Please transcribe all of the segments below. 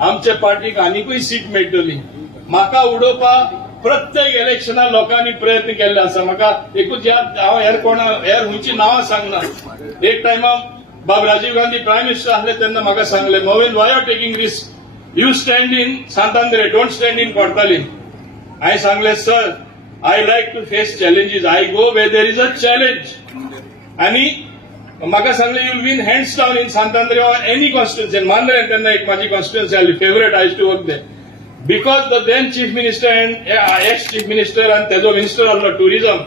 आमच्या पार्टीक आनीकूय सीट मेळटली. म्हाका उडोवपाक प्रत्येक इलेक्शनात लोकांनी प्रयत्न केल्ले आसा. म्हाका एकूच याद, हांव हेर खंयची नांवां सांगना. एक टायमा बाब राजीव गांधी प्रायम मिनिस्टर आसले तेन्ना म्हाका सांगले, Mauvin why are taking risk, you stand in St Andre, don't stand in Cortalim. हांवें सांगले, sir I like to face challenges, I go where there is a challenge. आनी म्हाका सांगले, you will hands down in St Andre or any constituency. Mandrem तेन्ना एक माझी constituency आसली, favourite, I to work there. Because the then chief minister and ex chief minister आनी तेजो minister आसलो टुरिझम,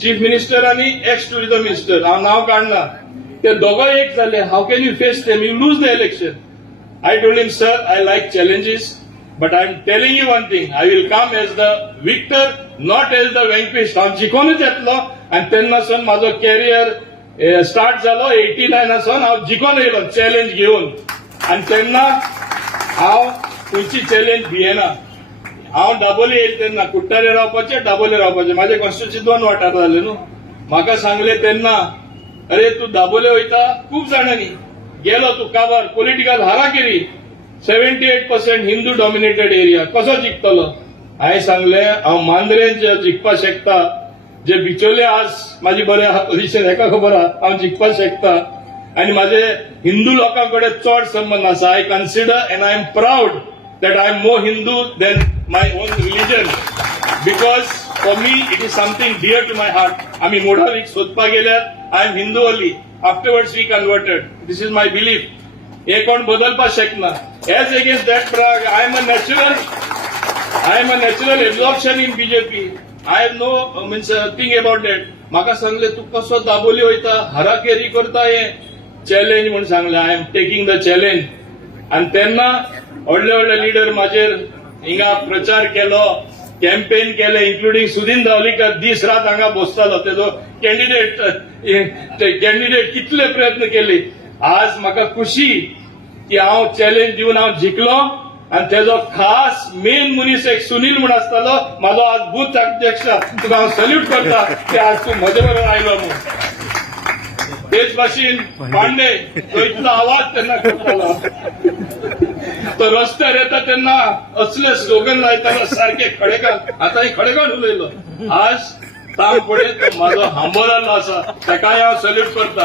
चीफ मिनिस्टर आनी एक्स टुरिझम मिनिस्टर, हांव नांव काडना, ते दोगांय एक जाले. How can you face them, you lose the election. I told him, sir I like challenges, but I am telling you one thing, I will come as the victor, not as the vanquished. हांव जिखूनच येतलो. आनी तेन्नासून म्हाजो carrier start जालो. 89 हांव जिखून येयलो challenge घेवन. आनी तेन्ना हांव खंयची चॅलेंज भियेना. हांव दाबोली येयले तेन्ना कुट्टारे रावपाचे, दाबोले रावपाचे. माझे कॉन्स्टिट्युन्सी 2 वाठार जाले न्हू. म्हाका सांगले तेन्ना, अरे तू दाबोले वयता, खूप जाणांनी गेलो तू काबार, पॉलिटिकल हाराकिरी, 78% हिंदू डॉमिनेटेड एरिया, कसो जिखतलो. हांवें सांगले, हांव मांद्रेन जे जिखपाक शकता, जे बिचोले आज माझी बरें आहा पोझिशन, हेका खबर आहा, हांव जिखपाक शकता. आनी माझे हिंदू लोकां कडेन चड संबंध आसा. I consider end I am proud that I am more Hindu than my own religion, because for me it is something dear to my heart. आम्ही मोडावीक सोदपाक गेल्यार I am Hindu only. Afterwards we converted. This is my belief. हे कोण बदलपाक शकना. As against that, I am a natural absorption in BJP. I have no thing about that. म्हाका सांगले, तू कसो दाबोली वयता, हाराकेरी करता, हे चॅलेंज म्हणून सांगले. I am taking the challenge. आणि तेन्ना व्हडले व्हडले लिडर माजेर हिंगा प्रचार केलो, कॅम्पेन केले, इन्क्लुडिंग सुदीन धावलीकर दीस रात हांगा बसतालो. तेजो कॅन्डिडेट कितले प्रयत्न केले. आज म्हाका खुशी की हांव चॅलेंज दिवन हांव जिखलो. आनी तेजो खास मेन मनीस एक सुनील म्हूण आसतालो, म्हाजो आज बूथ अध्यक्ष, तुका हांव सल्यूट करता की आज तूं म्हजे बरोबर आयलो म्हणून. तेच भाशेन पांडे, तो इतलो आवाज तेन्ना करतालो. तो रस्त्यार येता तेन्ना असले स्लोगन लायतालो सारखे खडेकार. आतां खडेकार उलयलो. आज ताम पडे तो म्हाजो हांबो जाल्लो आसा, ताकाय हांव सल्यूट करता.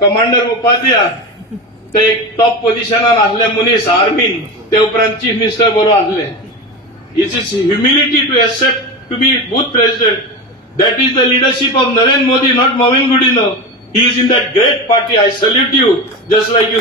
कमांडर उपाध्याय, ते एक टॉप पोझिशनान आसले मनीस आर्मीन, ते उपरांत चीफ मिनिस्टर बरोबर आसले. It's is humility to accept to be booth president. That is the leadership of Narendra Modi, not Movind Gudino. He is in that great party. I salute you, just like you.